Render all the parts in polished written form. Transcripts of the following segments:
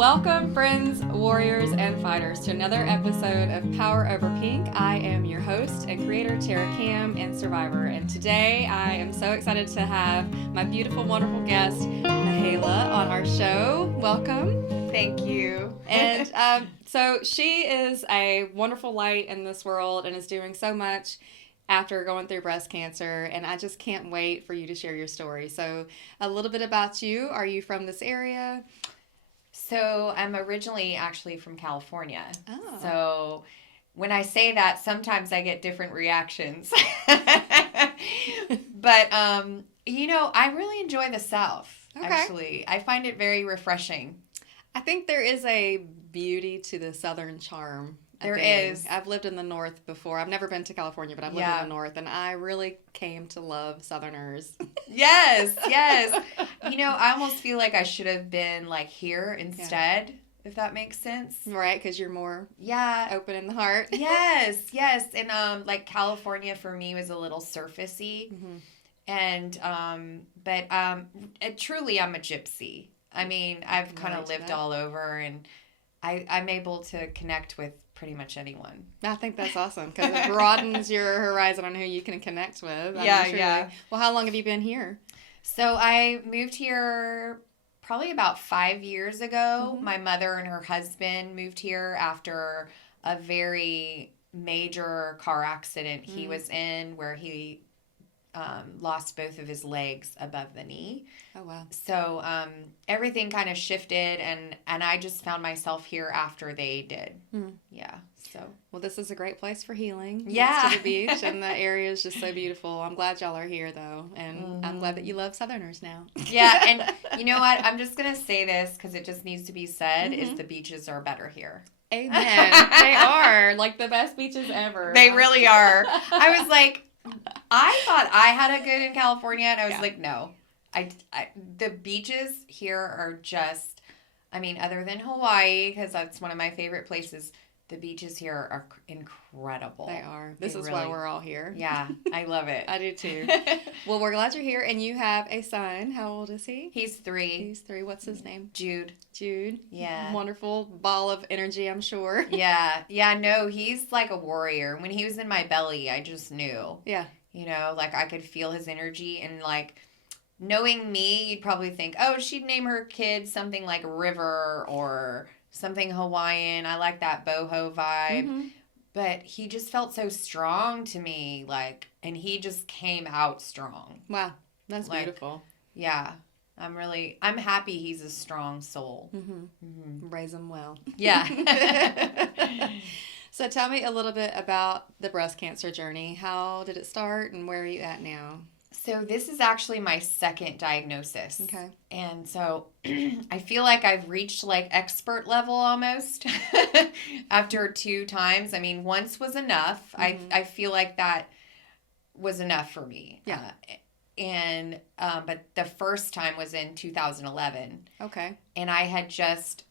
Welcome, friends, warriors, and fighters, to another episode of Power Over Pink. I am your host and creator, Tara Cam, and survivor. And today I am so excited to have my beautiful, wonderful guest, Mahala, on our show. Welcome. Thank you. And so she is a wonderful light in this world and is doing so much after going through breast cancer. And I just can't wait for you to share your story. So a little bit about you. Are you from this area? So I'm originally actually from California. Oh. So when I say that, sometimes I get different reactions. But, I really enjoy the South, actually. I find it very refreshing. I think there is a beauty to the Southern charm. There is. I've lived in the North before. I've never been to California, but I've lived in the North, and I really came to love Southerners. Yes. I almost feel like I should have been here instead, if that makes sense. Right, because you're more open in the heart. Yes. And California for me was a little surfacey. Mm-hmm. And but truly I'm a gypsy. I mean, I've kind of lived all over, and I'm able to connect with pretty much anyone. I think that's awesome because it broadens your horizon on who you can connect with. Yeah. Well, how long have you been here? So I moved here probably about 5 years ago. Mm-hmm. My mother and her husband moved here after a very major car accident he was in, where he lost both of his legs above the knee. Oh, wow. So everything kind of shifted, and I just found myself here after they did. Mm. Yeah. So. Well, this is a great place for healing. Yeah. Next to the beach, and the area is just so beautiful. I'm glad y'all are here, though, and I'm glad that you love Southerners now. Yeah, and you know what? I'm just going to say this because it just needs to be said, is the beaches are better here. Amen. They are like the best beaches ever. They really are. I was like, I thought I had a good in California, and I was like, no. The beaches here are just, other than Hawaii, because that's one of my favorite places, the beaches here are incredible. They are. This is why we're all here. Yeah, I love it. I do too. Well, we're glad you're here, and you have a son. How old is he? He's 3. He's 3. What's his name? Jude. Yeah. Wonderful ball of energy, I'm sure. Yeah, no, he's like a warrior. When he was in my belly, I just knew. Yeah. I could feel his energy, and knowing me, you'd probably think, oh, she'd name her kid something like River or something Hawaiian. I like that boho vibe. Mm-hmm. But he just felt so strong to me, and he just came out strong. Wow, that's beautiful. Yeah, I'm happy he's a strong soul. Mm-hmm. Mm-hmm. Raise him well. Yeah. So tell me a little bit about the breast cancer journey. How did it start, and where are you at now? So this is actually my second diagnosis. Okay. And so I feel like I've reached expert level almost after 2 times. Once was enough. Mm-hmm. I feel like that was enough for me. Yeah. But the first time was in 2011. Okay. And I had just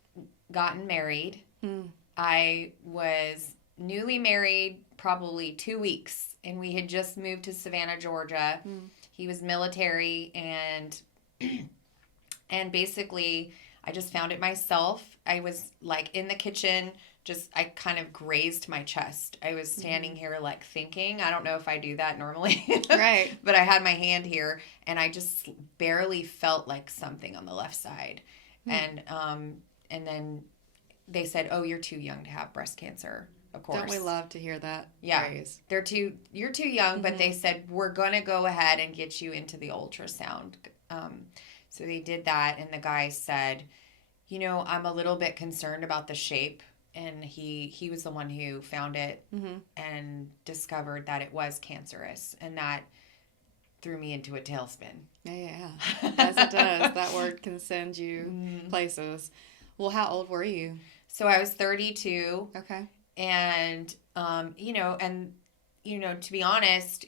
gotten married. Mm. I was newly married probably 2 weeks, and we had just moved to Savannah, Georgia. Mm. He was military, and basically I just found it myself. I was in the kitchen, I kind of grazed my chest. I was standing here thinking. I don't know if I do that normally. Right. But I had my hand here, and I just barely felt something on the left side. Mm. And then they said, oh, you're too young to have breast cancer. Of course. Don't we love to hear that phrase? You're too young, but they said, we're going to go ahead and get you into the ultrasound. So they did that, and the guy said, I'm a little bit concerned about the shape. And he was the one who found it and discovered that it was cancerous, and that threw me into a tailspin. Yeah, as it does. That word can send you places. Well, how old were you? So I was 32. Okay. And, to be honest,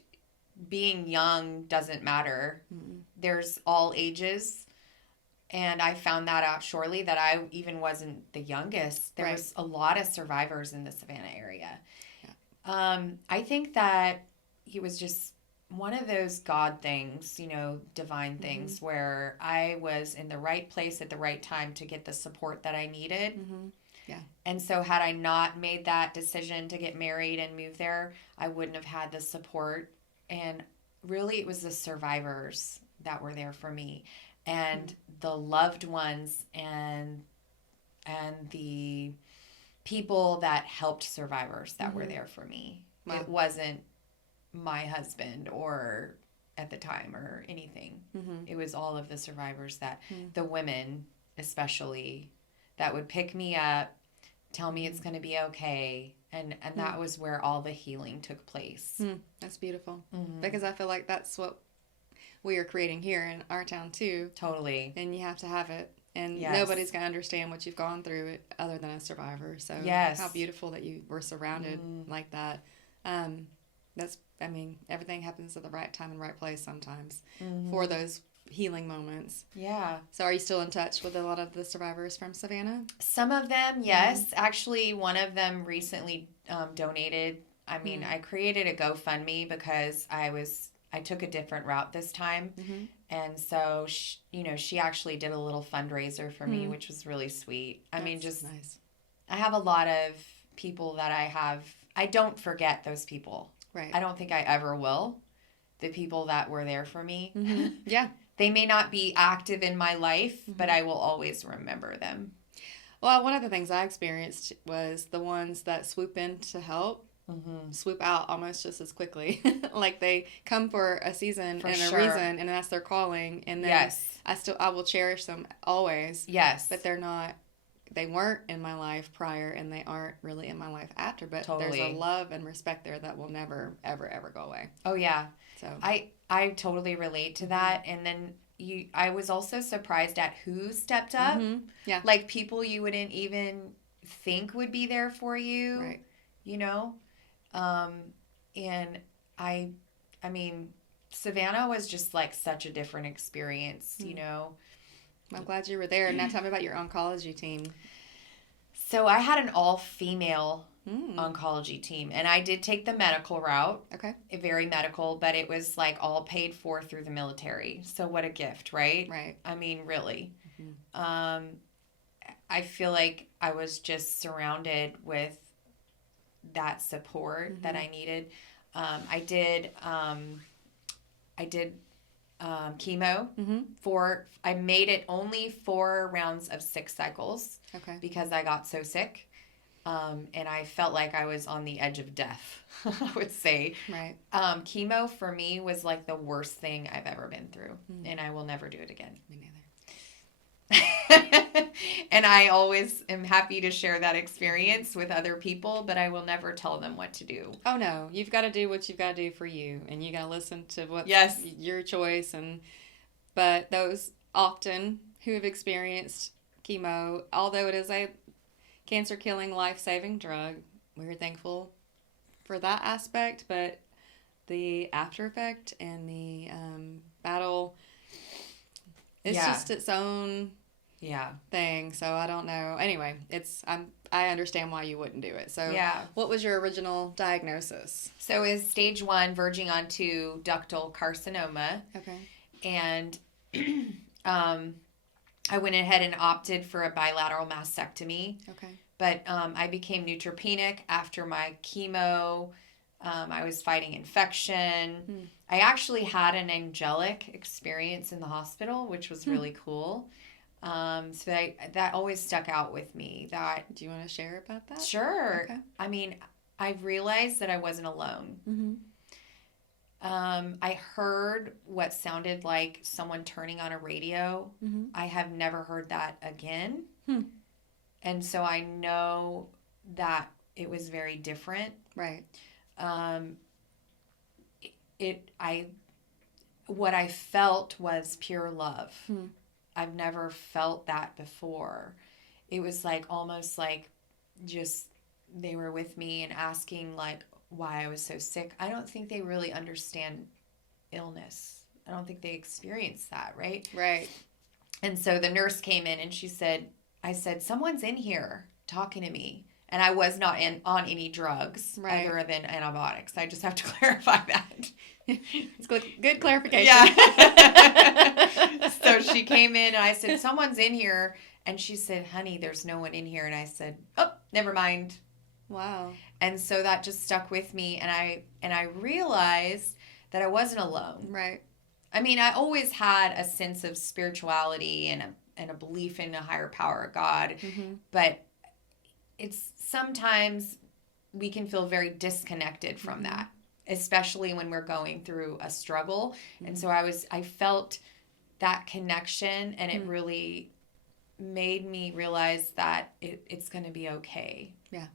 being young doesn't matter. Mm-hmm. There's all ages. And I found that out shortly, that I even wasn't the youngest. There was a lot of survivors in the Savannah area. Yeah. I think that he was just one of those God things, divine things, where I was in the right place at the right time to get the support that I needed. Mm-hmm. Yeah. And so had I not made that decision to get married and move there, I wouldn't have had the support. And really, it was the survivors that were there for me, and the loved ones, and the people that helped survivors that were there for me. Wow. It wasn't my husband or at the time or anything. It was all of the survivors the women especially, that would pick me up, tell me it's going to be okay. And that was where all the healing took place. That's beautiful. Because I feel like that's what we are creating here in our town too. Totally. And you have to have it. And nobody's going to understand what you've gone through other than a survivor. So how beautiful that you were surrounded like that. Everything happens at the right time and right place sometimes for those healing moments. Yeah. So are you still in touch with a lot of the survivors from Savannah? Some of them, yes. Actually, one of them recently donated. I created a GoFundMe because I took a different route this time. And so, she actually did a little fundraiser for me, which was really sweet. That's nice. I have a lot of people that I don't forget those people. Right. I don't think I ever will. The people that were there for me. Yeah. They may not be active in my life, but I will always remember them. Well, one of the things I experienced was the ones that swoop in to help. Swoop out almost just as quickly. Like they come for a season a reason, and that's their calling. And then I will cherish them always. Yes. But they weren't in my life prior, and they aren't really in my life after. But there's a love and respect there that will never, ever, ever go away. Oh, yeah. So I totally relate to that. And then I was also surprised at who stepped up. Yeah. Like people you wouldn't even think would be there for you. Right. And Savannah was just like such a different experience, I'm glad you were there. Now tell me about your oncology team. So I had an all-female oncology team, and I did take the medical route. Okay. Very medical, but it was like all paid for through the military. So what a gift, right? Right. Really. I feel like I was just surrounded with that support that I needed. I did chemo I made it only 4 rounds of 6 cycles. Okay. Because I got so sick. And I felt like I was on the edge of death, I would say. Right. Chemo for me was like the worst thing I've ever been through. And I will never do it again. Me neither. And I always am happy to share that experience with other people, but I will never tell them what to do. Oh, no. You've got to do what you've got to do for you, and you got to listen to what's your choice. But those often who have experienced chemo, although it is a cancer-killing, life-saving drug, we're thankful for that aspect, but the after effect and the battle, it's just its own thing. So I don't know. Anyway, I understand why you wouldn't do it. So what was your original diagnosis? So it was stage 1, verging on to ductal carcinoma. Okay. And I went ahead and opted for a bilateral mastectomy. Okay. But I became neutropenic after my chemo. I was fighting infection. I actually had an Angelic experience in the hospital, which was really cool. So that always stuck out with me. Do you want to share about that? Sure. Okay. I realized that I wasn't alone. I heard what sounded like someone turning on a radio. I have never heard that again. And so I know that it was very different. Right. What I felt was pure love. I've never felt that before. It was like almost like just they were with me and asking like why I was so sick. I don't think they really understand illness. I don't think they experience that, right? Right. And so the nurse came in and I said, someone's in here talking to me. And I was not on any drugs other than antibiotics. I just have to clarify that. It's good clarification. Yeah. So she came in and I said, someone's in here. And she said, honey, there's no one in here. And I said, oh, never mind. Wow. And so that just stuck with me. And I realized that I wasn't alone. Right. I mean, I always had a sense of spirituality and a belief in a higher power of God. Mm-hmm. But it's sometimes we can feel very disconnected from mm-hmm. that, especially when we're going through a struggle. Mm-hmm. And so I felt that connection, and it really made me realize that it's going to be okay. Yeah,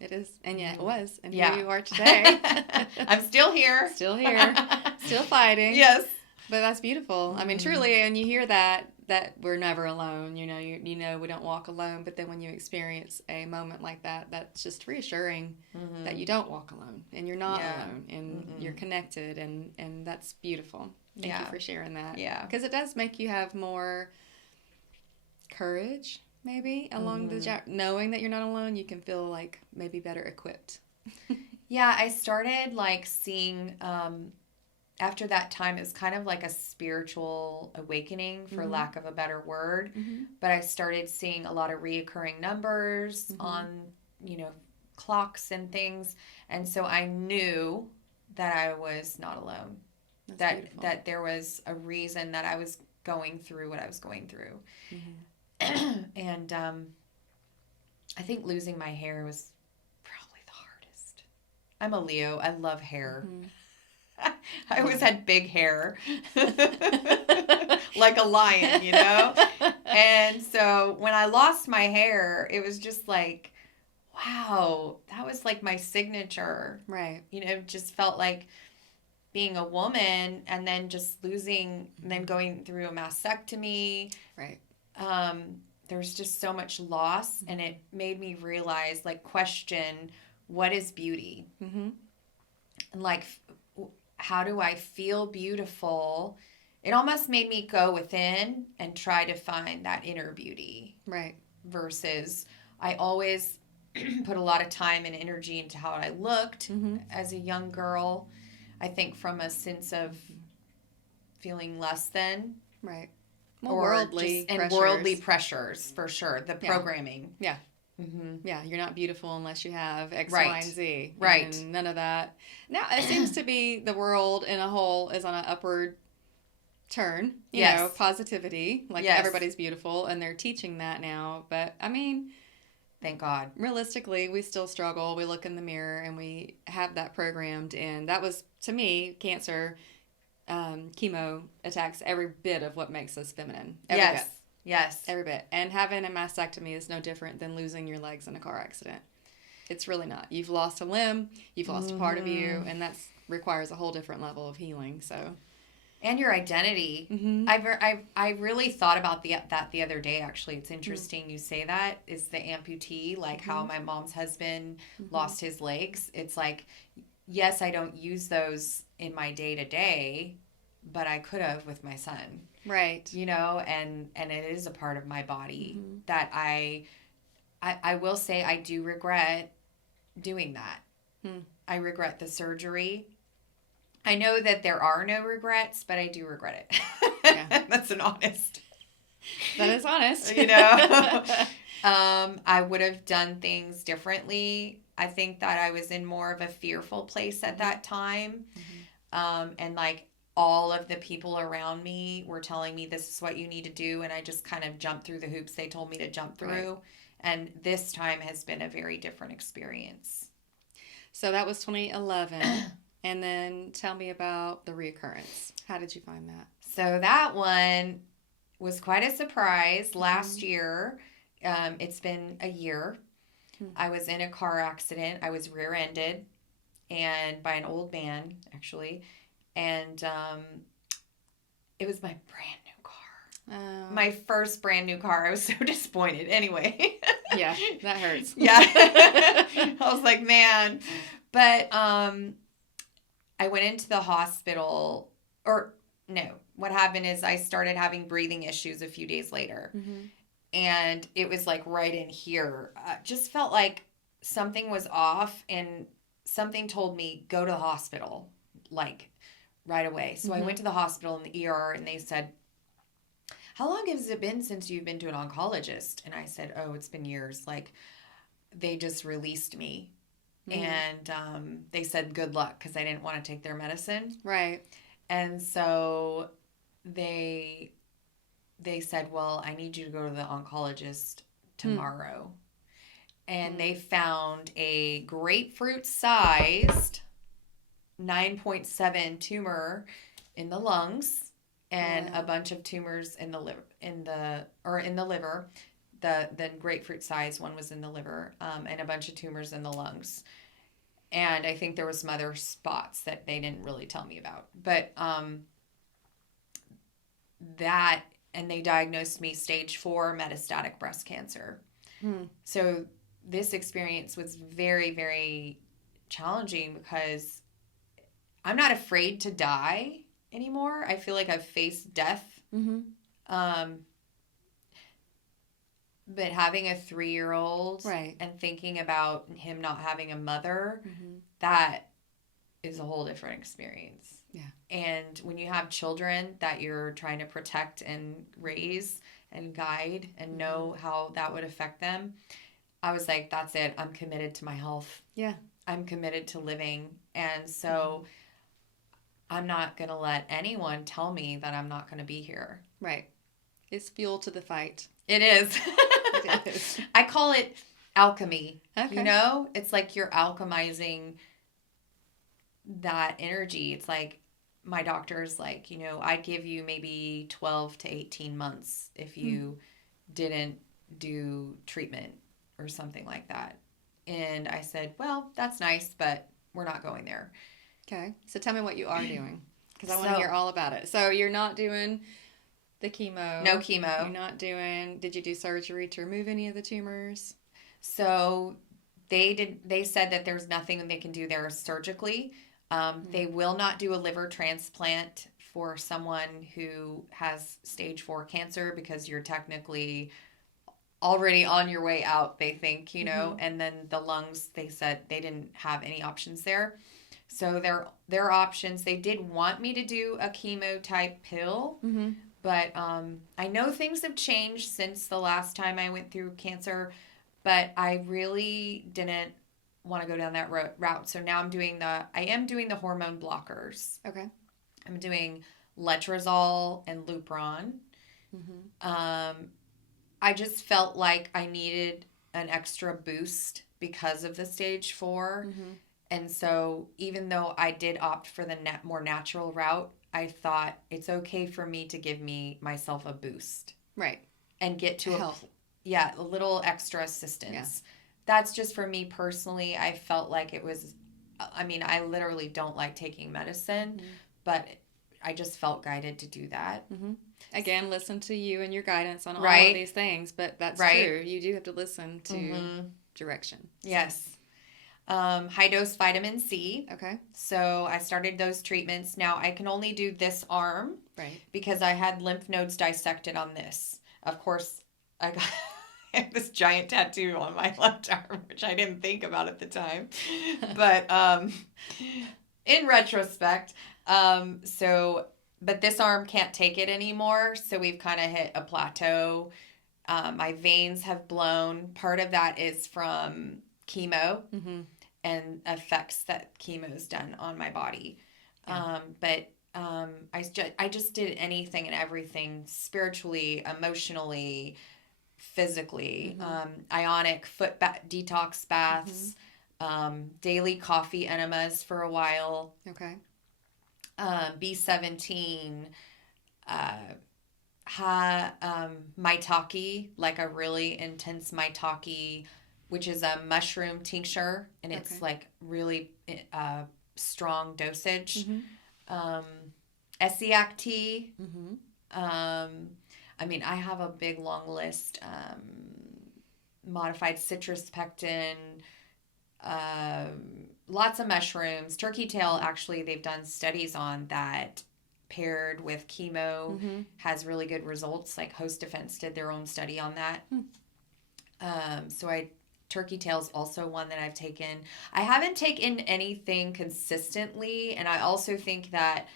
it is. And yet it was. And yeah. here you are today. I'm still here. Still here. Still fighting. Yes. But that's beautiful. I mean, truly, and you hear that we're never alone. You know, we don't walk alone. But then when you experience a moment like that, that's just reassuring that you don't walk alone, and you're not alone, and you're connected, and that's beautiful. Thank you for sharing that. Yeah. Because it does make you have more courage, maybe, along the journey. Knowing that you're not alone, you can feel like maybe better equipped. Yeah, I started like seeing... after that time, it was kind of like a spiritual awakening, for lack of a better word. Mm-hmm. But I started seeing a lot of reoccurring numbers on, clocks and things. And so I knew that I was not alone. That there was a reason that I was going through what I was going through. Mm-hmm. And I think losing my hair was probably the hardest. I'm a Leo. I love hair. Mm-hmm. I always had big hair, like a lion, And so when I lost my hair, it was just like, wow, that was like my signature. Right. Just felt like being a woman, and then just losing, and then going through a mastectomy. Right. There's just so much loss, and it made me realize, like, question, what is beauty? Mm-hmm. And like, how do I feel beautiful? It almost made me go within and try to find that inner beauty. Right. Versus I always put a lot of time and energy into how I looked as a young girl. I think from a sense of feeling less than. Right. Well, worldly pressures, for sure. The programming. Yeah. Mm-hmm. Yeah, you're not beautiful unless you have X, Y, and Z. Right. And none of that. Now, it seems to be the world in a whole is on an upward turn. You know, positivity. Like, everybody's beautiful, and they're teaching that now. But, I mean... Thank God. Realistically, we still struggle. We look in the mirror, and we have that programmed in. That was, to me, cancer, chemo attacks every bit of what makes us feminine. Every bit. Yes. Every bit. And having a mastectomy is no different than losing your legs in a car accident. It's really not. You've lost a limb, you've lost a part of you, and that requires a whole different level of healing. So, and your identity. Mm-hmm. I really thought about that the other day, actually. It's interesting you say that, is the amputee, like how my mom's husband lost his legs. It's like, yes, I don't use those in my day-to-day, but I could have with my son. Right. And it is a part of my body that I will say I do regret doing that. I regret the surgery. I know that there are no regrets, but I do regret it. Yeah. That's an honest. That is honest. I would have done things differently. I think that I was in more of a fearful place at that time. And like, all of the people around me were telling me this is what you need to do, and I just kind of jumped through the hoops they told me to jump through. Right. And this time has been a very different experience. So that was 2011. And then tell me about the reoccurrence. How did you find that? So that one was quite a surprise. Last year, it's been a year. I was in a car accident. I was rear-ended, and by an old man, actually. And it was my brand new car. My first brand new car. I was so disappointed. Anyway. Yeah, that hurts. Yeah. I was like, man. But I went into the hospital. Or, no. What happened is I started having breathing issues a few days later. And it was like right in here. Just felt like something was off. And something told me, go to the hospital. Like... right away. So I went to the hospital in the ER, and they said, how long has it been since you've been to an oncologist? And I said, oh, it's been years. Like, they just released me. And they said, good luck, because I didn't want to take their medicine. Right. And so they said, well, I need you to go to the oncologist tomorrow. And they found a grapefruit-sized 9.7 tumor in the lungs and a bunch of tumors in the liver, in the liver. The grapefruit size one was in the liver, and a bunch of tumors in the lungs. And I think there was some other spots that they didn't really tell me about. But and they diagnosed me stage 4 metastatic breast cancer. So this experience was very, very challenging because I'm not afraid to die anymore. I feel like I've faced death. But having a 3-year-old and thinking about him not having a mother, that is a whole different experience. Yeah. And when you have children that you're trying to protect and raise and guide and know how that would affect them, I was like, that's it. I'm committed to my health. Yeah. I'm committed to living. And so I'm not going to let anyone tell me that I'm not going to be here. Right. It's fuel to the fight. It is. It is. I call it alchemy. Okay. You know, it's like you're alchemizing that energy. It's like my doctor's like, you know, I'd give you maybe 12 to 18 months if you didn't do treatment or something like that. And I said, well, that's nice, but we're not going there. Okay. So tell me what you are doing, because I want to hear all about it. So you're not doing the chemo. No chemo. You're not doing, did you do surgery to remove any of the tumors? So they said that there's nothing they can do there surgically. They will not do a liver transplant for someone who has stage 4 cancer because you're technically already on your way out, they think, you know. And then the lungs, they said they didn't have any options there. So their options, they did want me to do a chemo type pill. But I know things have changed since the last time I went through cancer, but I really didn't want to go down that route. So now I am doing the hormone blockers. Okay. I'm doing letrozole and Lupron. I just felt like I needed an extra boost because of the stage 4. And so even though I did opt for the more natural route, I thought it's okay for me to give myself a boost. Right. And get to help. A little extra assistance. Yeah. That's just for me personally. I felt like it was, I mean, I literally don't like taking medicine, but I just felt guided to do that. Again, listen to you and your guidance on all of these things, but that's true. You do have to listen to direction. Yes. High dose vitamin C. Okay. So I started those treatments. Now I can only do this arm. Right. Because I had lymph nodes dissected on this. Of course, I have this giant tattoo on my left arm, which I didn't think about at the time. But in retrospect, but this arm can't take it anymore. So we've kind of hit a plateau. My veins have blown. Part of that is from chemo. And effects that chemo's done on my body. But I just did anything and everything spiritually, emotionally, physically. Ionic foot detox baths, daily coffee enemas for a while. Okay. B17, maitake, like a really intense maitake, which is a mushroom tincture, and it's like really strong dosage. Essiac tea. I mean, I have a big long list. Modified citrus pectin, lots of mushrooms. Turkey tail, actually, they've done studies on that paired with chemo has really good results. Like Host Defense did their own study on that. Turkey tail is also one that I've taken. I haven't taken anything consistently, and I also think that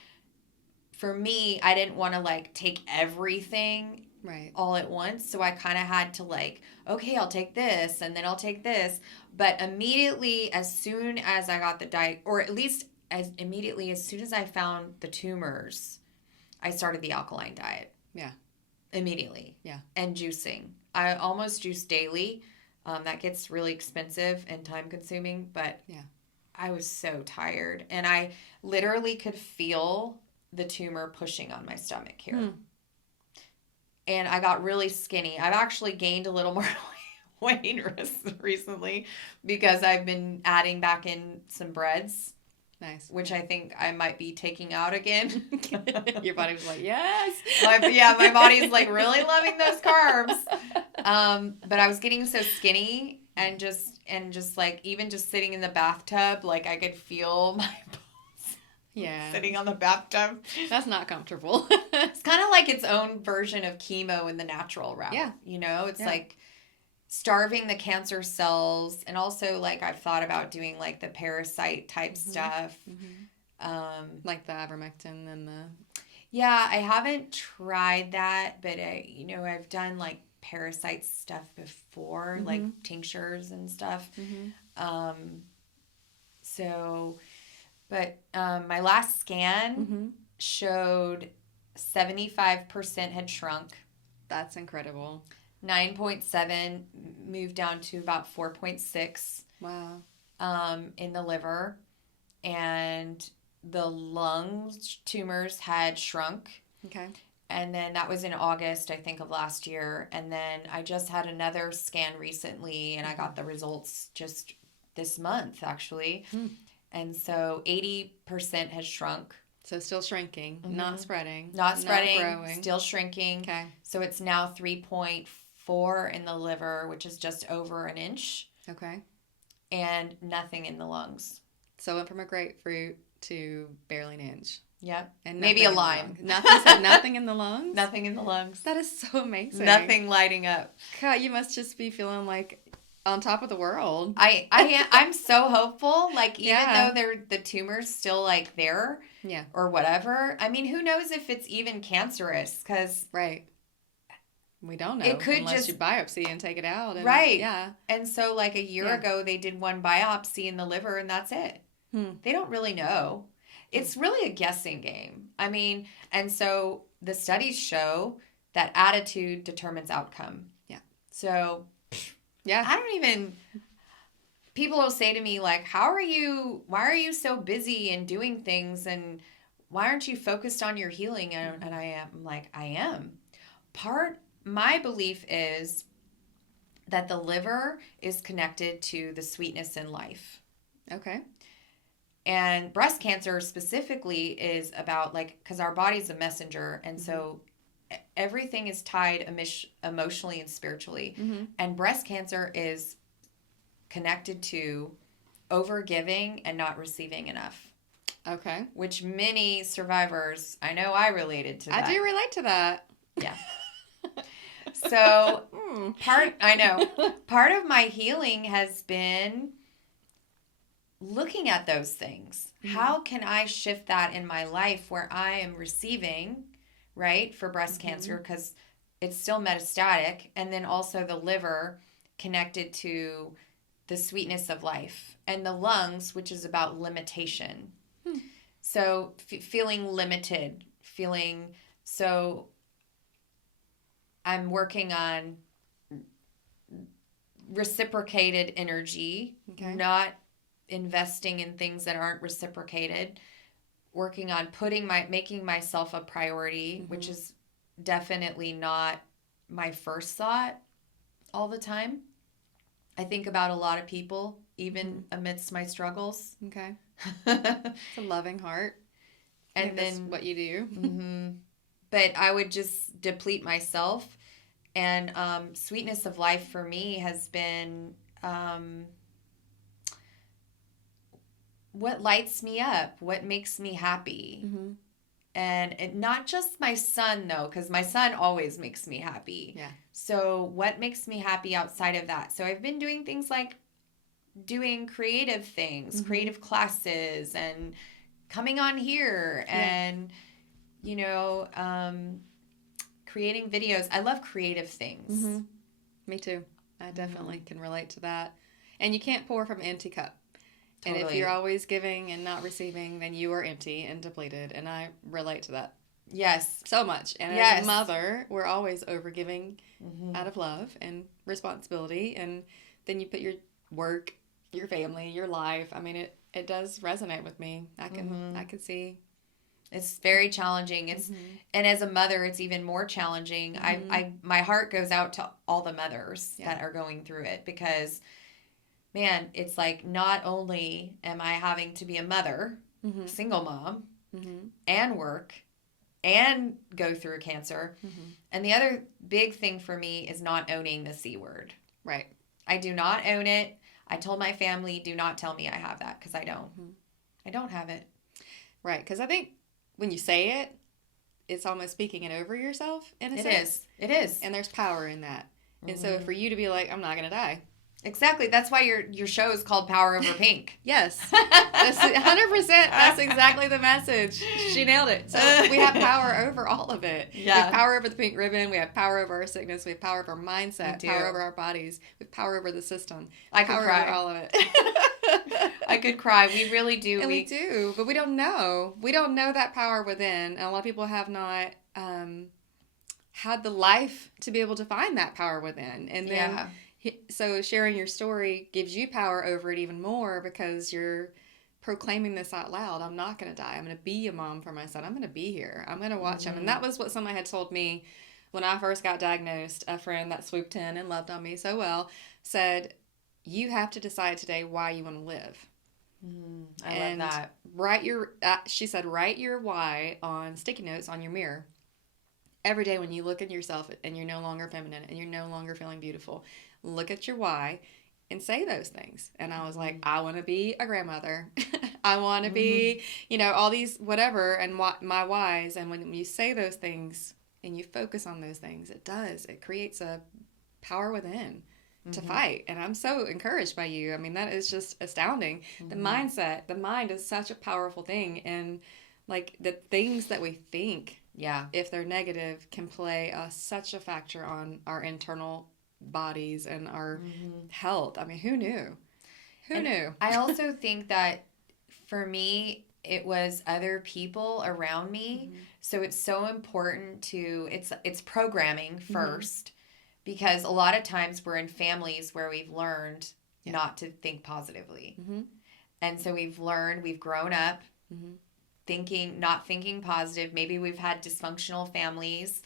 for me, I didn't want to like take everything Right. all at once. So I kind of had to like, okay, I'll take this and then I'll take this. But immediately, as soon as I got the diet, or at least as immediately as soon as I found the tumors, I started the alkaline diet. Yeah. Immediately. Yeah. And juicing. I almost juice daily. That gets really expensive and time consuming, but yeah. I was so tired. And I literally could feel the tumor pushing on my stomach here. And I got really skinny. I've actually gained a little more weight recently because I've been adding back in some breads. Nice. Which I think I might be taking out again. Your body was like, yes. My body's like really loving those carbs. But I was getting so skinny and just like even just sitting in the bathtub, like I could feel my sitting on the bathtub. That's not comfortable. It's kind of like its own version of chemo in the natural route. Yeah. You know, it's like starving the cancer cells. And also like I've thought about doing like the parasite type stuff. Like the ivermectin and the... Yeah, I haven't tried that, but I've done like parasite stuff before, like tinctures and stuff. But my last scan showed 75% had shrunk. That's incredible. 9.7 moved down to about 4.6. Wow. In the liver. And the lungs tumors had shrunk. Okay. And then that was in August, I think, of last year. And then I just had another scan recently, and I got the results just this month, actually. And so 80% has shrunk. So still shrinking, not spreading. Not spreading, not growing. Still shrinking. Okay. So it's now 3.4 in the liver, which is just over an inch. Okay. And nothing in the lungs. So it went from a grapefruit to barely an inch. Yep. And maybe a lime. Nothing in the lungs? Nothing in the lungs. That is so amazing. Nothing lighting up. God, you must just be feeling like on top of the world. I'm so hopeful. Like, even though the tumor's still like there. Yeah. Or whatever. I mean, who knows if it's even cancerous? Because right. We don't know. It could unless you biopsy and take it out. And, right. Yeah. And so like a year ago, they did one biopsy in the liver and that's it. They don't really know. It's really a guessing game. I mean, and so the studies show that attitude determines outcome. Yeah. So, people will say to me like, why are you so busy and doing things and why aren't you focused on your healing? And I am like, I am. My belief is that the liver is connected to the sweetness in life. Okay. And breast cancer specifically is about like, because our body's a messenger. And so everything is tied emotionally and spiritually. And breast cancer is connected to overgiving and not receiving enough. Okay. Which many survivors, I know I related to that. I do relate to that. Yeah. So part of my healing has been looking at those things. How can I shift that in my life where I am receiving, right, for breast cancer, because it's still metastatic, and then also the liver connected to the sweetness of life, and the lungs, which is about limitation. So feeling limited, so I'm working on reciprocated energy, not investing in things that aren't reciprocated, working on making myself a priority, which is definitely not my first thought all the time. I think about a lot of people, even amidst my struggles. Okay. It's a loving heart. And then that's what you do. But I would just deplete myself. And sweetness of life for me has been what lights me up, what makes me happy. And not just my son, though, because my son always makes me happy. Yeah. So what makes me happy outside of that? So I've been doing things like doing creative things, creative classes, and coming on here and you know, creating videos. I love creative things. Mm-hmm. Me too. I definitely can relate to that. And you can't pour from an empty cup. Totally. And if you're always giving and not receiving, then you are empty and depleted. And I relate to that. Yes. So much. And as a mother, we're always overgiving out of love and responsibility. And then you put your work, your family, your life. I mean, it does resonate with me. I can see. It's very challenging. And as a mother, it's even more challenging. My heart goes out to all the mothers that are going through it, because, man, it's like, not only am I having to be a mother, single mom, and work, and go through cancer. And the other big thing for me is not owning the C word. Right. I do not own it. I told my family, do not tell me I have that, because I don't. I don't have it. Right. Because I think when you say it, it's almost speaking it over yourself in a sense. It is. And there's power in that. And so for you to be like, I'm not going to die. Exactly. That's why your show is called Power Over Pink. Yes. That's 100%. That's exactly the message. She nailed it. So we have power over all of it. Yeah. We have power over the pink ribbon. We have power over our sickness. We have power over our mindset. Power over our bodies. We have power over the system. I could cry. Over all of it. I could cry. We really do. And we do. But we don't know. We don't know that power within. And a lot of people have not had the life to be able to find that power within. And then... So sharing your story gives you power over it even more, because you're proclaiming this out loud. I'm not going to die. I'm going to be a mom for my son. I'm going to be here. I'm going to watch him. And that was what somebody had told me when I first got diagnosed. A friend that swooped in and loved on me so well said, you have to decide today why you want to live. I love that. She said, write your why on sticky notes on your mirror. Every day when you look at yourself and you're no longer feminine and you're no longer feeling beautiful, look at your why and say those things. And I was like, I want to be a grandmother. I want to be, all these whatever, and my whys. And when you say those things and you focus on those things, it creates a power within to fight. And I'm so encouraged by you. I mean, that is just astounding. The mindset, the mind is such a powerful thing. And like the things that we think, if they're negative, can play such a factor on our internal bodies and our health. I mean, who knew? Who knew? I also think that for me, it was other people around me. So it's so important to, it's programming first, because a lot of times we're in families where we've learned not to think positively. And so we've grown up not thinking positive. Maybe we've had dysfunctional families.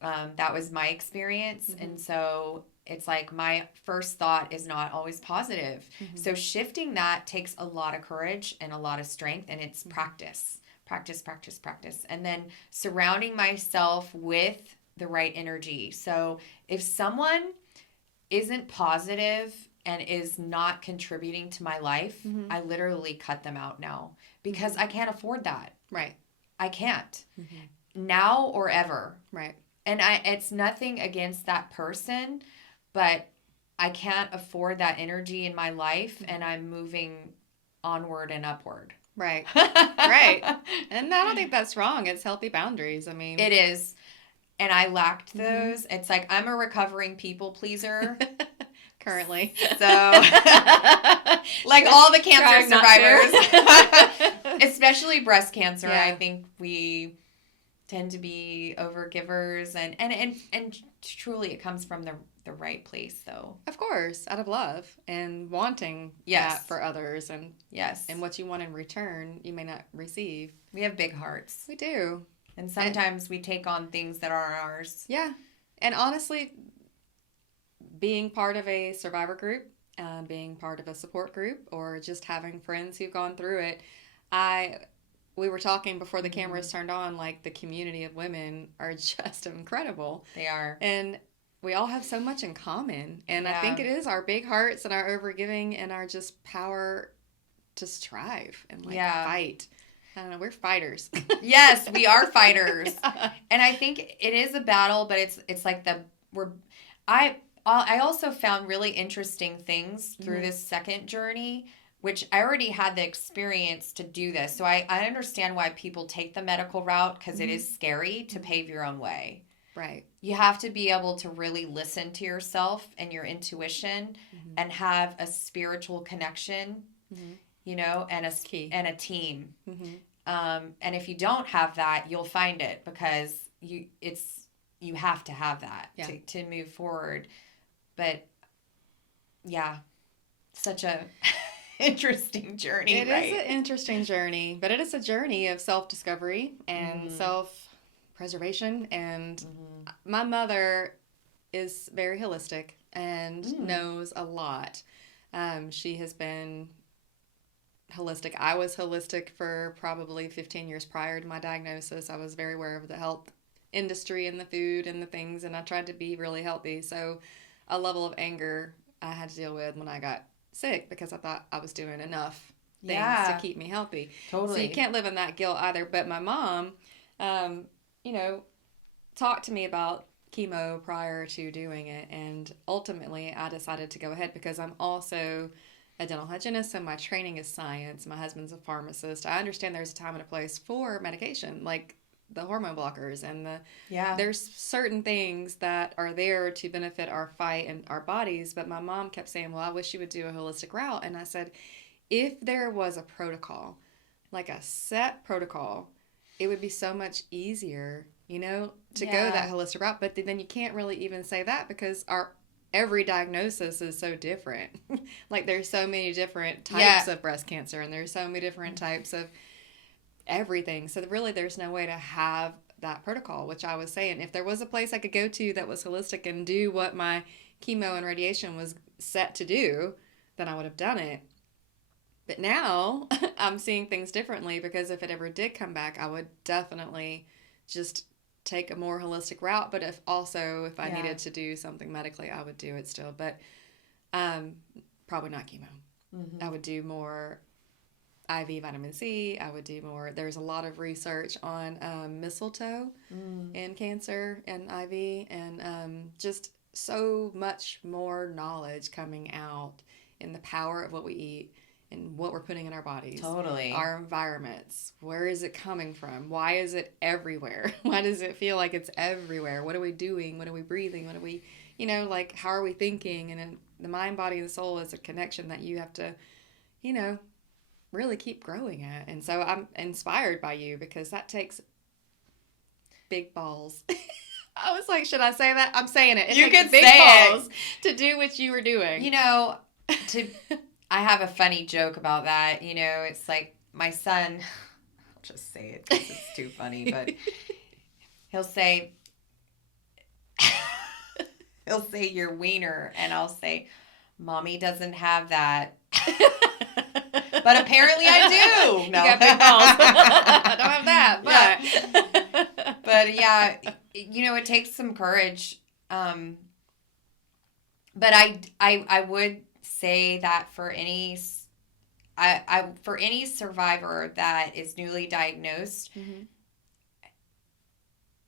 That was my experience. And so it's like my first thought is not always positive. So shifting that takes a lot of courage and a lot of strength, and it's practice. And then surrounding myself with the right energy. So if someone isn't positive and is not contributing to my life, I literally cut them out now, because I can't afford that. Right. I can't. Now or ever. Right. And it's nothing against that person, but I can't afford that energy in my life, and I'm moving onward and upward. Right. Right. And I don't think that's wrong. It's healthy boundaries. I mean, it is. And I lacked those. It's like, I'm a recovering people pleaser. Currently. So, like all the cancer survivors, especially breast cancer, I think we tend to be overgivers, and truly it comes from the right place, though. Of course, out of love and wanting that for others, and and what you want in return you may not receive. We have big hearts. We do. And sometimes we take on things that aren't ours. Yeah. And honestly, being part of a survivor group, being part of a support group, or just having friends who've gone through it, we were talking before the cameras turned on, like the community of women are just incredible. They are. And we all have so much in common. And I think it is our big hearts and our overgiving and our just power to strive and fight. I don't know, we're fighters. Yes, we are fighters. And I think it is a battle, but it's like I also found really interesting things through this second journey which I already had the experience to do this. So I understand why people take the medical route, because it is scary to pave your own way. Right. You have to be able to really listen to yourself and your intuition and have a spiritual connection, you know, and a team. And if you don't have that, you'll find it, because you have to have that to move forward. But yeah, such a interesting journey. It is an interesting journey, but it is a journey of self-discovery and self-preservation. And my mother is very holistic and knows a lot. She has been holistic. I was holistic for probably 15 years prior to my diagnosis. I was very aware of the health industry and the food and the things, and I tried to be really healthy. So a level of anger I had to deal with when I got sick, because I thought I was doing enough things to keep me healthy. Totally. So you can't live in that guilt either. But my mom, you know, talked to me about chemo prior to doing it, and ultimately I decided to go ahead because I'm also a dental hygienist, so my training is science. My husband's a pharmacist. I understand there's a time and a place for medication, like the hormone blockers and there's certain things that are there to benefit our fight and our bodies. But my mom kept saying, well, I wish you would do a holistic route. And I said, if there was a protocol, like a set protocol, it would be so much easier, you know, to go that holistic route. But then you can't really even say that, because every diagnosis is so different. Like there's so many different types of breast cancer, and there's so many different types of everything. So really there's no way to have that protocol, which I was saying, if there was a place I could go to that was holistic and do what my chemo and radiation was set to do, then I would have done it. But now I'm seeing things differently, because if it ever did come back, I would definitely just take a more holistic route. But if I needed to do something medically, I would do it still. But probably not chemo. I would do more IV vitamin C. I would do more. There's a lot of research on mistletoe and cancer and IV, and just so much more knowledge coming out in the power of what we eat and what we're putting in our bodies. Totally. Our environments. Where is it coming from? Why is it everywhere? Why does it feel like it's everywhere? What are we doing? What are we breathing? What are we, you know, like, how are we thinking? And the mind, body, and the soul is a connection that you have to, you know, really keep growing at. And so I'm inspired by you, because that takes big balls. I was like, should I say that? I'm saying it. You takes can big say balls to do what you were doing. You know, I have a funny joke about that. You know, it's like my son, I'll just say it because it's too funny, but he'll say your wiener, and I'll say, Mommy doesn't have that. But apparently I do. No. You got big balls. I don't have that, but. Yeah. But yeah, you know, it takes some courage. But I would say that for any survivor that is newly diagnosed,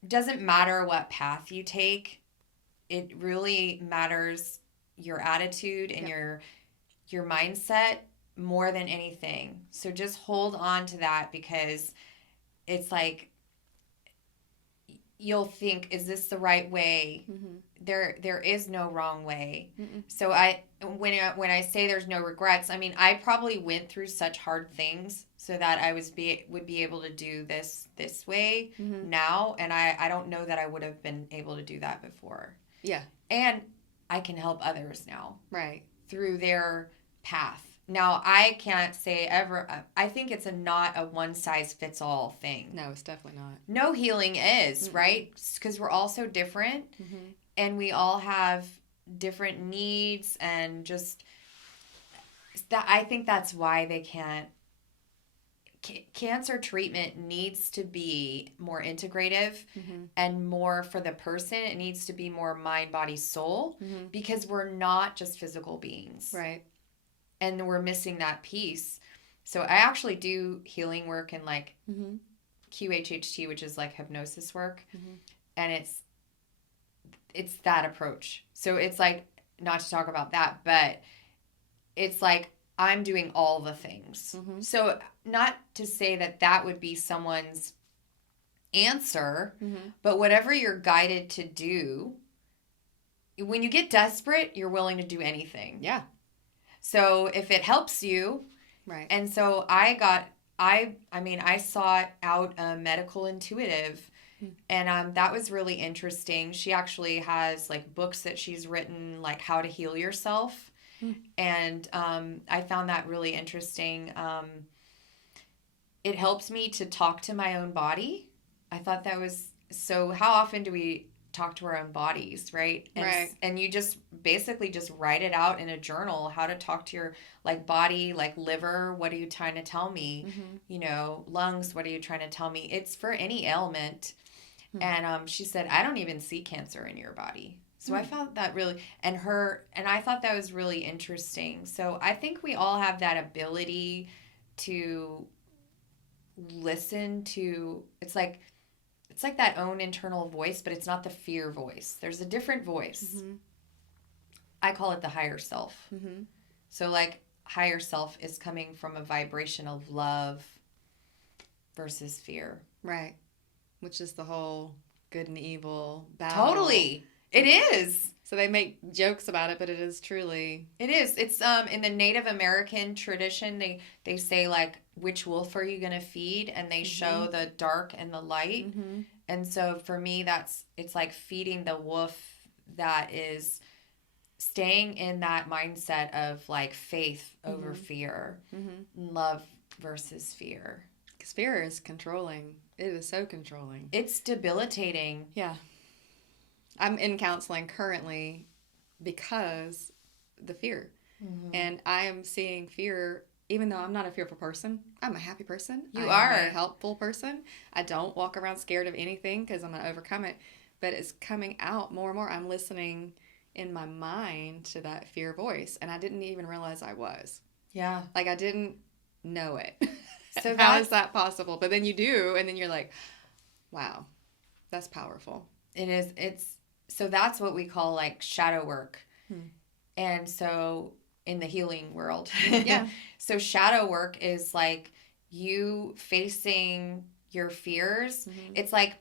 doesn't matter what path you take. It really matters your attitude and your mindset more than anything. So just hold on to that, because it's like, you'll think, is this the right way? There is no wrong way. So when I say there's no regrets, I mean, I probably went through such hard things so that I would be able to do this way now, and I don't know that I would have been able to do that before. Yeah. And I can help others now. Right. Through their path. Now, I can't say ever, I think it's not a one-size-fits-all thing. No, it's definitely not. No healing is, right? Because we're all so different, and we all have different needs, and just, that. I think that's why they can't, cancer treatment needs to be more integrative and more for the person. It needs to be more mind, body, soul, because we're not just physical beings. Right. And we're missing that piece. So I actually do healing work and like QHHT, which is like hypnosis work. And it's that approach. So it's like, not to talk about that, but it's like, I'm doing all the things. Mm-hmm. So not to say that that would be someone's answer, but whatever you're guided to do, when you get desperate, you're willing to do anything. Yeah. So if it helps you, right. And so I sought out a medical intuitive, and that was really interesting. She actually has like books that she's written, like how to heal yourself. And I found that really interesting. It helps me to talk to my own body. I thought that was so. How often do we talk to our own bodies, right? And you just basically just write it out in a journal, how to talk to your like body, like liver, what are you trying to tell me? Lungs, what are you trying to tell me? It's for any ailment. And she said, I don't even see cancer in your body. So I found that really, and I thought that was really interesting. So I think we all have that ability to listen to, it's like that own internal voice, but it's not the fear voice. There's a different voice. I call it the higher self. So like higher self is coming from a vibration of love versus fear. Right. Which is the whole good and evil battle. Totally. It is. So they make jokes about it, but it is truly. It is. It's in the Native American tradition, they say like, which wolf are you going to feed? And they show the dark and the light. And so for me, it's like feeding the wolf that is staying in that mindset of like faith over fear, love versus fear. Because fear is controlling. It is so controlling. It's debilitating. Yeah. I'm in counseling currently because the fear. And I am seeing fear, even though I'm not a fearful person. I'm a happy person. You I are am a helpful person. I don't walk around scared of anything because I'm going to overcome it. But it's coming out more and more. I'm listening in my mind to that fear voice. And I didn't even realize I was. Yeah. Like I didn't know it. So how is that possible? But then you do, and then you're like, wow, that's powerful. It is. So that's what we call like shadow work. And so in the healing world. Yeah. So shadow work is like you facing your fears. It's like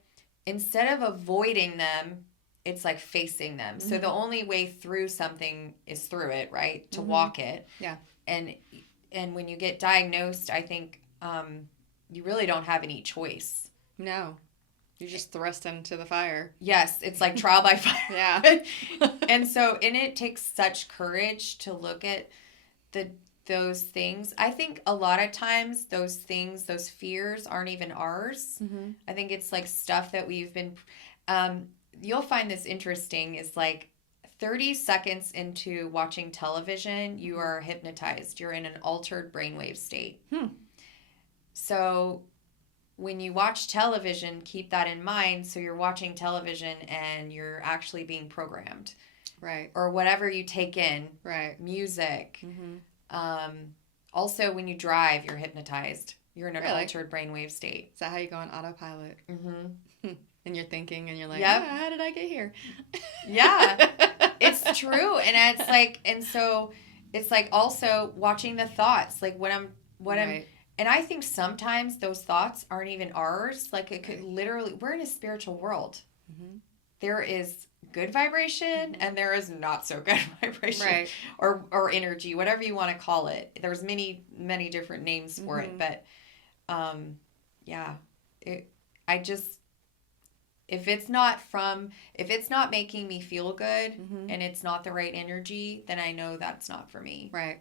instead of avoiding them, it's like facing them. So the only way through something is through it, right? To walk it. Yeah. And when you get diagnosed, I think you really don't have any choice. No. You're just thrust into the fire. Yes, it's like trial by fire. Yeah. And it takes such courage to look at those things. I think a lot of times those things, those fears aren't even ours. I think it's like stuff that we've been, you'll find this interesting is like 30 seconds into watching television, you are hypnotized. You're in an altered brainwave state. So when you watch television, keep that in mind. So you're watching television and you're actually being programmed. Right. Or whatever you take in. Right. Music. Also, when you drive, you're hypnotized. You're in an altered brainwave state. Is that how you go on autopilot? And you're thinking and you're like, yep. How did I get here? Yeah. It's true. And it's like, and so it's like also watching the thoughts. Like and I think sometimes those thoughts aren't even ours. Like it could literally, we're in a spiritual world. There is good vibration and there is not so good vibration or energy, whatever you want to call it. There's many, many different names for it. But if it's not making me feel good and it's not the right energy, then I know that's not for me. Right.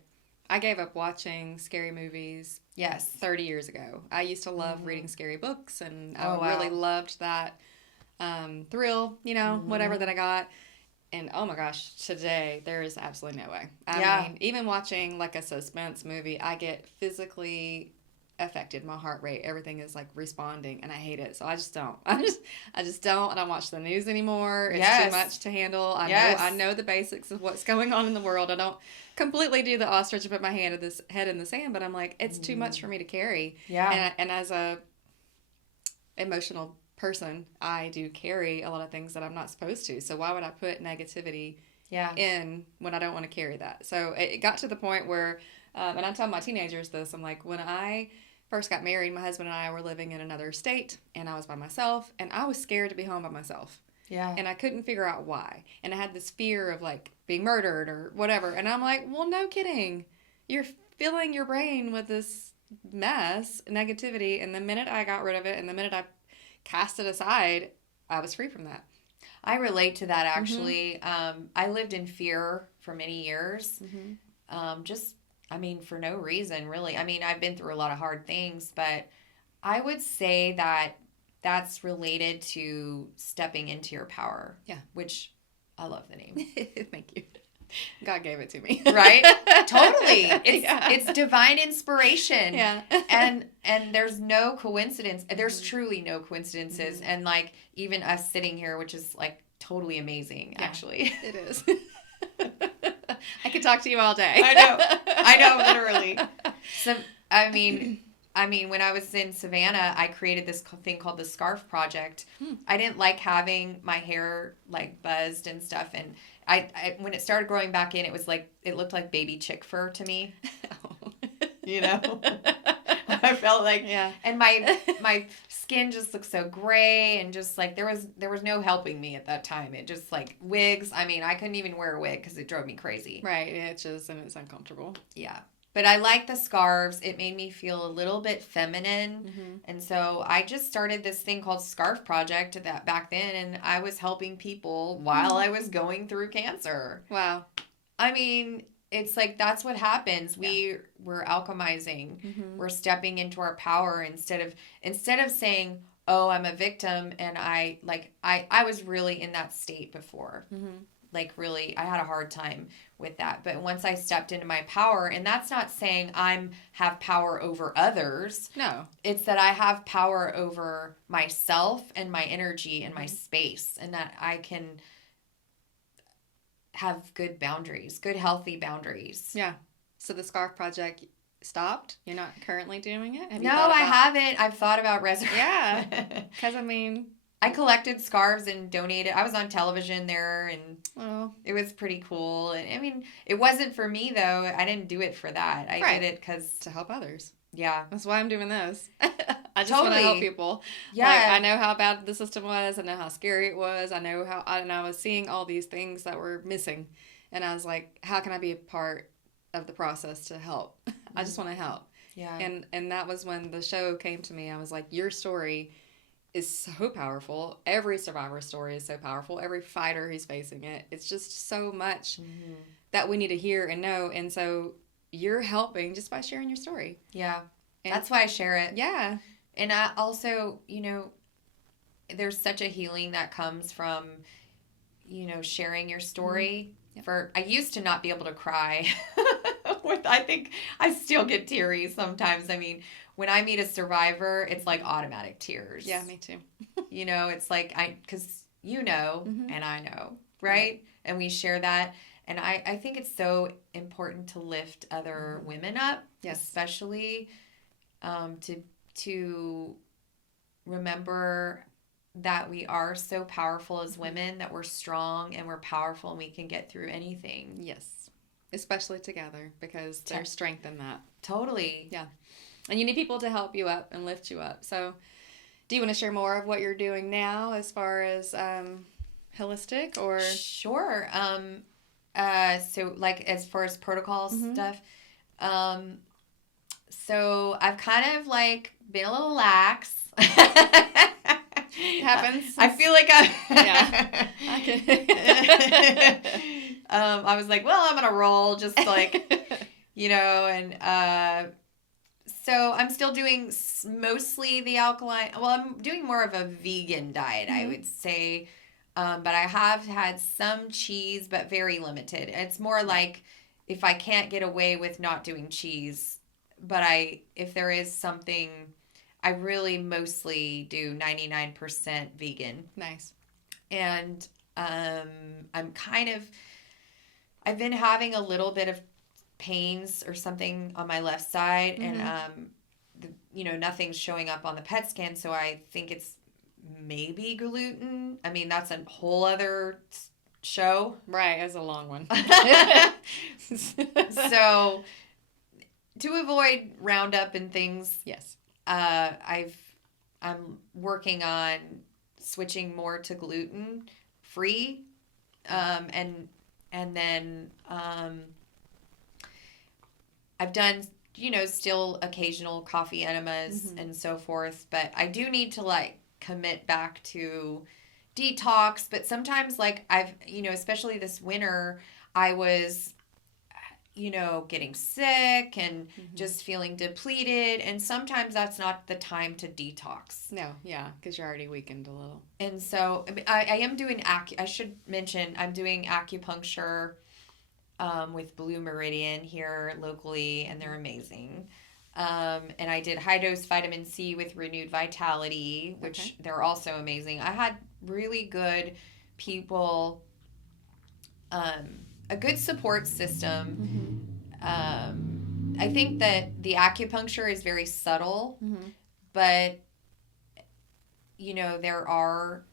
I gave up watching scary movies. Yes. 30 years ago. I used to love reading scary books, and I really loved that thrill, whatever that I got. And oh my gosh, today there is absolutely no way. I mean, even watching like a suspense movie, I get physically affected. My heart rate, everything is like responding, and I hate it. So I just don't. I just don't. I don't watch the news anymore. It's too much to handle. I know the basics of what's going on in the world. I don't completely do the ostrich and put my head in the sand, but I'm like, it's too much for me to carry. Yeah. And as a emotional person, I do carry a lot of things that I'm not supposed to. So why would I put negativity in when I don't want to carry that? So it got to the point where And I tell my teenagers this. I'm like, when I first got married, my husband and I were living in another state, and I was by myself, and I was scared to be home by myself. Yeah. And I couldn't figure out why. And I had this fear of like being murdered or whatever. And I'm like, well, no kidding. You're filling your brain with this mess, negativity. And the minute I got rid of it and the minute I cast it aside, I was free from that. I relate to that actually. I lived in fear for many years. For no reason really. I mean, I've been through a lot of hard things, but I would say that that's related to stepping into your power. Yeah. Which I love the name. Thank you. God gave it to me. Right? Totally. It's divine inspiration. Yeah. and there's no coincidence. There's truly no coincidences. And like even us sitting here, which is like totally amazing, actually. It is. I could talk to you all day. I know, literally. So, I mean, when I was in Savannah, I created this thing called the Scarf Project. I didn't like having my hair like buzzed and stuff, and I when it started growing back in, it was like it looked like baby chick fur to me. You know, I felt like, and my skin just looked so gray, and just like there was no helping me at that time. It just like wigs. I mean, I couldn't even wear a wig because it drove me crazy. Right, it itches and it's uncomfortable. Yeah. But I like the scarves. It made me feel a little bit feminine. And so I just started this thing called Scarf Project that back then, and I was helping people while I was going through cancer. Wow. I mean, it's like that's what happens. We're alchemizing. We're stepping into our power instead of saying, "Oh, I'm a victim," and I was really in that state before. Like really, I had a hard time with that. But once I stepped into my power, and that's not saying have power over others. No. It's that I have power over myself and my energy and my space, and that I can have good boundaries, good healthy boundaries. Yeah. So the Scarf Project stopped? You're not currently doing it? No, I haven't. I've thought about resurrecting. Yeah. Because I mean, I collected scarves and donated. I was on television there, and it was pretty cool. And I mean, it wasn't for me though. I didn't do it for that. I did it to help others. Yeah, that's why I'm doing this. I just want to help people. Yeah, like, I know how bad the system was. I know how scary it was. I know and I was seeing all these things that were missing, and I was like, how can I be a part of the process to help? I just want to help. Yeah, and that was when the show came to me. I was like, your story is so powerful. Every survivor story is so powerful. Every fighter who's facing it. It's just so much that we need to hear and know. And so you're helping just by sharing your story. Yeah. And that's why I share it. Yeah. And I also, there's such a healing that comes from, sharing your story. I used to not be able to cry. I think I still get teary sometimes. I mean, when I meet a survivor, it's like automatic tears. Yeah, me too. It's like because and I know, right? And we share that. And I think it's so important to lift other women up, especially to remember that we are so powerful as women, that we're strong and we're powerful and we can get through anything. Yes, especially together, because there's strength in that. Totally. Yeah. And you need people to help you up and lift you up. So do you want to share more of what you're doing now as far as holistic or? Sure. So like as far as protocol stuff, so I've kind of like been a little lax. It happens. I feel like I I was like, well, I'm going to roll just like, and so I'm still doing mostly the alkaline. Well, I'm doing more of a vegan diet, I would say. But I have had some cheese, but very limited. It's more like if I can't get away with not doing cheese, but if there is something, I really mostly do 99% vegan. Nice. And I've been having a little bit of pains or something on my left side, and nothing's showing up on the PET scan, so I think it's maybe gluten. I mean, that's a whole other show. Right, it's a long one. So to avoid Roundup and things. Yes. I'm working on switching more to gluten free, and then I've done, still occasional coffee enemas and so forth, but I do need to like commit back to detox. But sometimes, like, especially this winter, I was, getting sick and just feeling depleted. And sometimes that's not the time to detox. No, yeah, because you're already weakened a little. And so I am doing, I should mention, I'm doing acupuncture with Blue Meridian here locally, and they're amazing. And I did high dose vitamin C with Renewed Vitality, which they're also amazing. I had really good people, a good support system. I think that the acupuncture is very subtle, but there are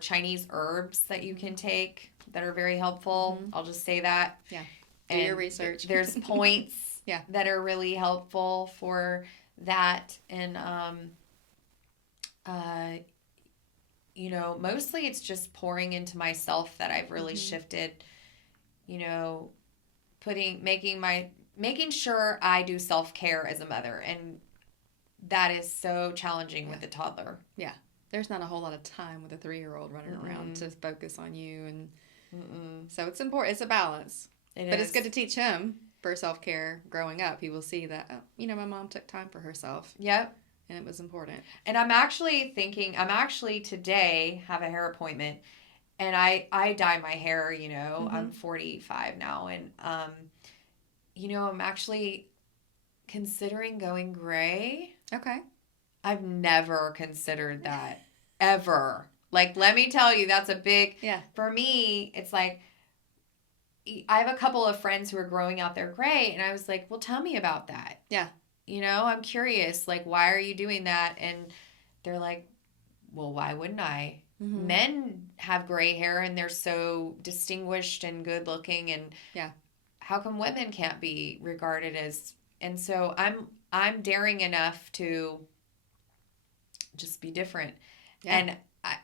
Chinese herbs that you can take that are very helpful. I'll just say that. Yeah. Do your research. There's points that are really helpful for that. And, mostly it's just pouring into myself that I've really shifted, making sure I do self-care as a mother. And that is so challenging with a toddler. Yeah. There's not a whole lot of time with a 3-year-old running around to focus on you. And so it's important. It's a balance. It's good to teach him for self-care growing up. He will see that, my mom took time for herself. Yep. And it was important. And I'm actually today have a hair appointment, and I dye my hair, I'm 45 now. And, I'm actually considering going gray. Okay. I've never considered that ever. Like, let me tell you, that's a big, for me, it's like, I have a couple of friends who are growing out their gray, and I was like, well, tell me about that. Yeah. I'm curious, like, why are you doing that? And they're like, well, why wouldn't I? Men have gray hair and they're so distinguished and good looking, and how come women can't be regarded as? And so I'm daring enough to just be different. And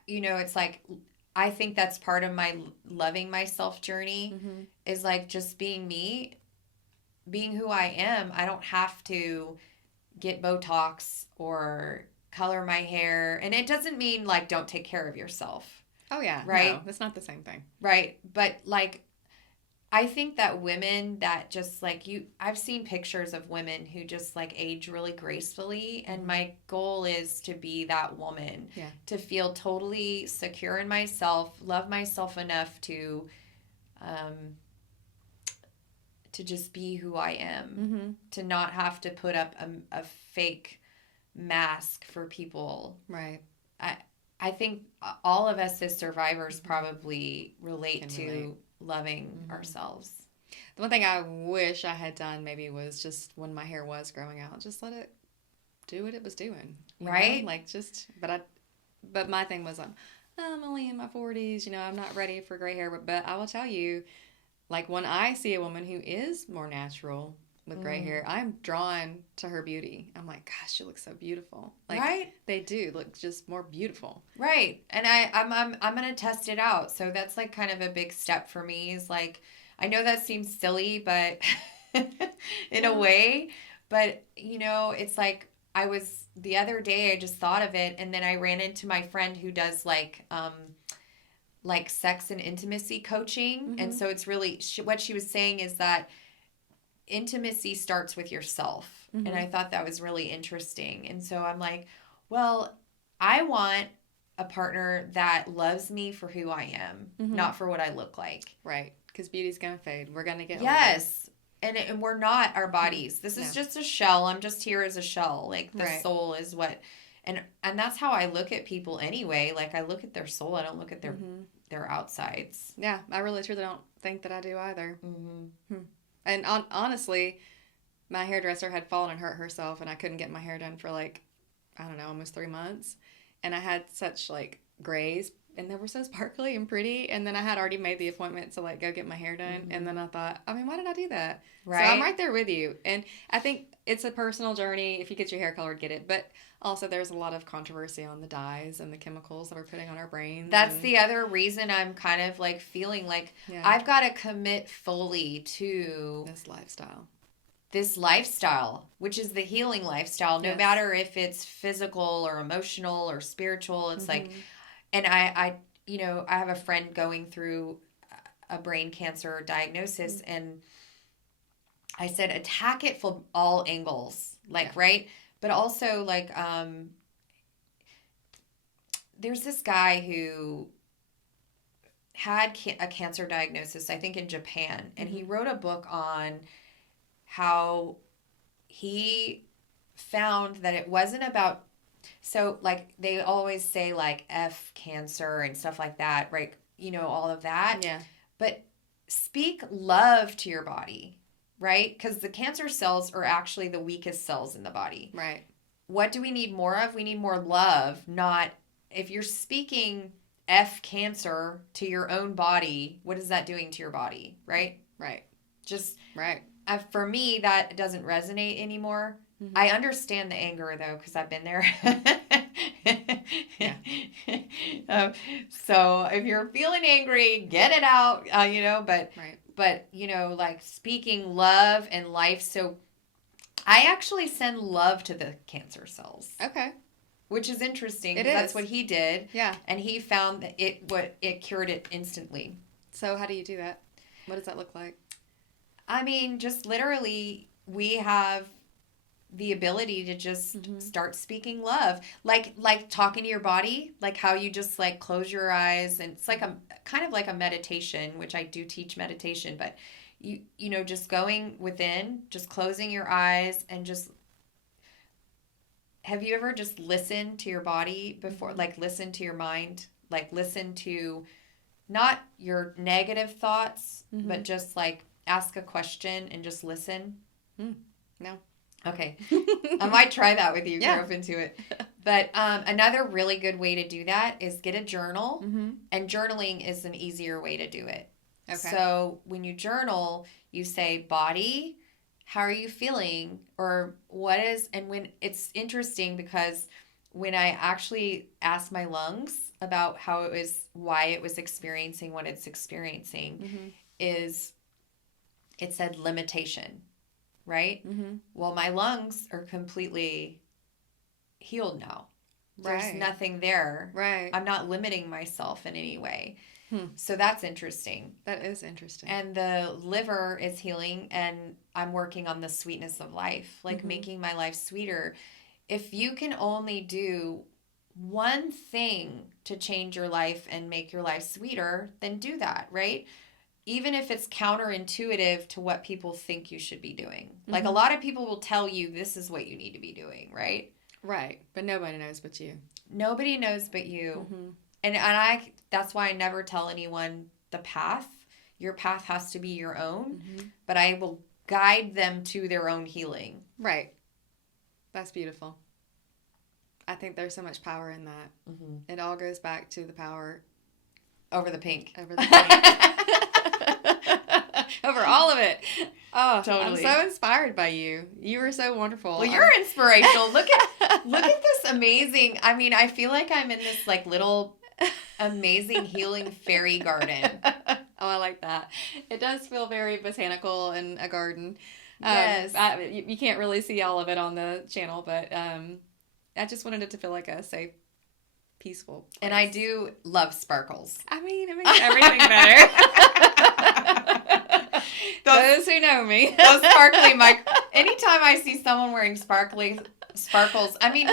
it's like, I think that's part of my loving myself journey is like just being me, being who I am. I don't have to get Botox or color my hair. And it doesn't mean like don't take care of yourself. Oh yeah. Right. No, that's not the same thing. Right. But like, I think that women that just like I've seen pictures of women who just like age really gracefully. And my goal is to be that woman, to feel totally secure in myself, love myself enough to just be who I am, to not have to put up a fake mask for people. Right. I think all of us as survivors probably relate to loving ourselves. The one thing I wish I had done maybe was just when my hair was growing out, just let it do what it was doing. Right? Like but my thing was I'm only in my 40s, I'm not ready for gray hair. But I will tell you, like when I see a woman who is more natural with gray hair, I'm drawn to her beauty. I'm like, gosh, she looks so beautiful. Like, right? They do look just more beautiful. Right. And I'm going to test it out. So that's like kind of a big step for me is like, I know that seems silly, but in a way, but it's like the other day I just thought of it. And then I ran into my friend who does like sex and intimacy coaching. And so it's really, what she was saying is that intimacy starts with yourself. And I thought that was really interesting. And so I'm like, well, I want a partner that loves me for who I am, not for what I look like. Right. Because beauty's going to fade. We're going to get yes. And we're not our bodies. This is just a shell. I'm just here as a shell. Like the soul is what, and that's how I look at people anyway. Like I look at their soul. I don't look at their outsides. Yeah. I really truly don't think that I do either. And honestly, my hairdresser had fallen and hurt herself, and I couldn't get my hair done for like, I don't know, almost 3 months. And I had such like grays and they were so sparkly and pretty. And then I had already made the appointment to like go get my hair done. Mm-hmm. And then I thought, I mean, why did I do that? Right. So I'm right there with you. And I think it's a personal journey. If you get your hair colored, get it. But also there's a lot of controversy on the dyes and the chemicals that we're putting on our brains. That's the other reason I'm kind of like feeling like I've got to commit fully to this lifestyle, which is the healing lifestyle, no matter if it's physical or emotional or spiritual. It's like, and I have a friend going through a brain cancer diagnosis, and I said, attack it from all angles, right? But also, like, there's this guy who had a cancer diagnosis, I think in Japan, and he wrote a book on how he found that it wasn't about, so, like, they always say, like, F cancer and stuff like that, right? All of that. Yeah. But speak love to your body. Right? Because the cancer cells are actually the weakest cells in the body. Right. What do we need more of? We need more love, not, if you're speaking F cancer to your own body, what is that doing to your body? Right? Right. Just, right. For me, that doesn't resonate anymore. Mm-hmm. I understand the anger, though, because I've been there. So if you're feeling angry, get it out, but... Right. But, like speaking love and life. So I actually send love to the cancer cells. Okay. Which is interesting. It is. That's what he did. Yeah. And he found that it cured it instantly. So how do you do that? What does that look like? I mean, just literally, we have the ability to just start speaking love, like talking to your body, like how you just like close your eyes, and it's like a kind of like a meditation, which I do teach meditation, but you just going within, just closing your eyes, and just, have you ever just listened to your body before, like listen to your mind, like listen to not your negative thoughts, but just like ask a question and just listen? No. Okay. I might try that with you. You're open to it. But another really good way to do that is get a journal. And journaling is an easier way to do it. Okay. So when you journal, you say, body, how are you feeling? Or what is, and when it's interesting because when I actually asked my lungs about how it was, why it was experiencing what it's experiencing, is it said limitation. Right? Well, my lungs are completely healed now. There's nothing there. Right. I'm not limiting myself in any way. So that's interesting. That is interesting. And the liver is healing, and I'm working on the sweetness of life, like making my life sweeter. If you can only do one thing to change your life and make your life sweeter, then do that, right? Even if it's counterintuitive to what people think you should be doing. Like a lot of people will tell you this is what you need to be doing, right? Right. But nobody knows but you. Nobody knows but you. And that's why I never tell anyone the path. Your path has to be your own, but I will guide them to their own healing. Right. That's beautiful. I think there's so much power in that. It all goes back to the power over the pink. Over the pink. Over all of it. Oh, totally. I'm so inspired by you. You were so wonderful. Well, you're inspirational. Look at this amazing. I mean, I feel like I'm in this like little amazing healing fairy garden. Oh, I like that. It does feel very botanical in a garden. Yes. You can't really see all of it on the channel, but I just wanted it to feel like a safe, peaceful place. And I do love sparkles. I mean, it makes everything better. Those who know me. Those sparkly, anytime I see someone wearing sparkles, I mean,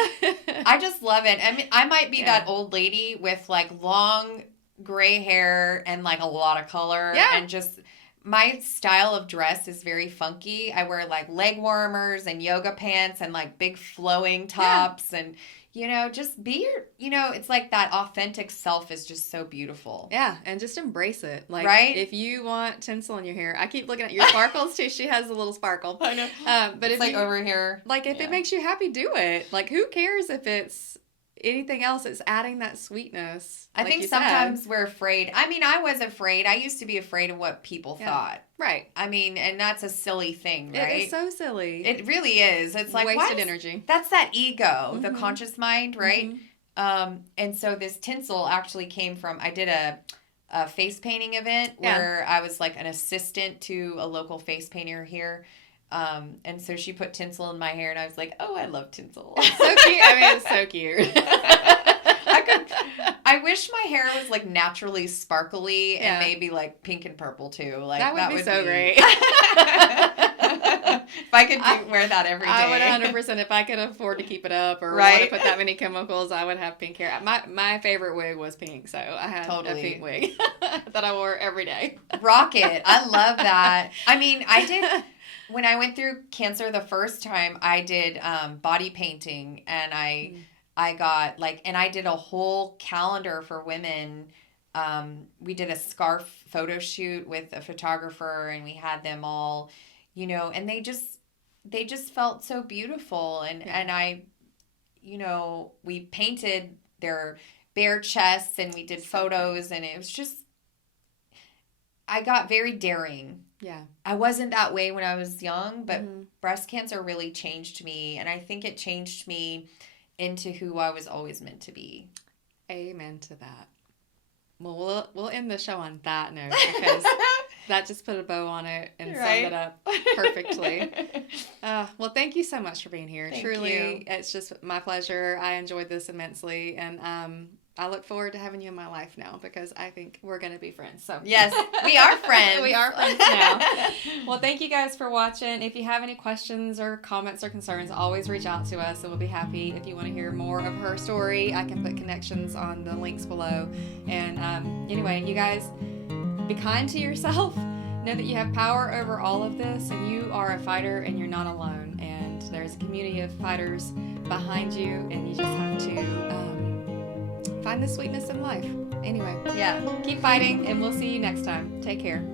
I just love it. I mean, I might be that old lady with like long gray hair and like a lot of color. Yeah. And just, my style of dress is very funky. I wear like leg warmers and yoga pants and like big flowing tops and, just be it's like that authentic self is just so beautiful. Yeah, and just embrace it. Like, right? If you want tinsel in your hair, I keep looking at your sparkles too. She has a little sparkle. I know. But it's if over here. Like, if it makes you happy, do it. Like, who cares if anything else, it's adding that sweetness. I think sometimes we're afraid. I mean, I was afraid. I used to be afraid of what people thought. Right. I mean, and that's a silly thing, right? It is so silly. It really is. It's like wasted energy. That's that ego, the conscious mind, right? And so this tinsel actually came from, I did a face painting event where I was like an assistant to a local face painter here. And so she put tinsel in my hair, and I was like, oh, I love tinsel. So cute. I mean, it's so cute. I wish my hair was like naturally sparkly and maybe like pink and purple too. Like that would be so great. If I could wear that every day. I would 100%. If I could afford to keep it up or want to put that many chemicals, I would have pink hair. My favorite wig was pink, so I had a pink wig that I wore every day. Rock it. I love that. I mean, I did... When I went through cancer the first time, I did body painting, and I got and I did a whole calendar for women. We did a scarf photo shoot with a photographer, and we had them all, and they just felt so beautiful. And I, we painted their bare chests, and we did photos, and it was just, I got very daring. Yeah. I wasn't that way when I was young, but breast cancer really changed me. And I think it changed me into who I was always meant to be. Amen to that. Well, we'll end the show on that note, because that just put a bow on it and summed it up perfectly. Well, thank you so much for being here. Thank Truly, you. It's just my pleasure. I enjoyed this immensely, and I look forward to having you in my life now, because I think we're going to be friends. So yes, we are friends. We are friends now. Well, thank you guys for watching. If you have any questions or comments or concerns, always reach out to us, and we'll be happy. If you want to hear more of her story, I can put connections on the links below. And anyway, you guys, be kind to yourself. Know that you have power over all of this, and you are a fighter, and you're not alone. And there's a community of fighters behind you, and you just have to find the sweetness in life. Anyway, keep fighting, and we'll see you next time. Take care.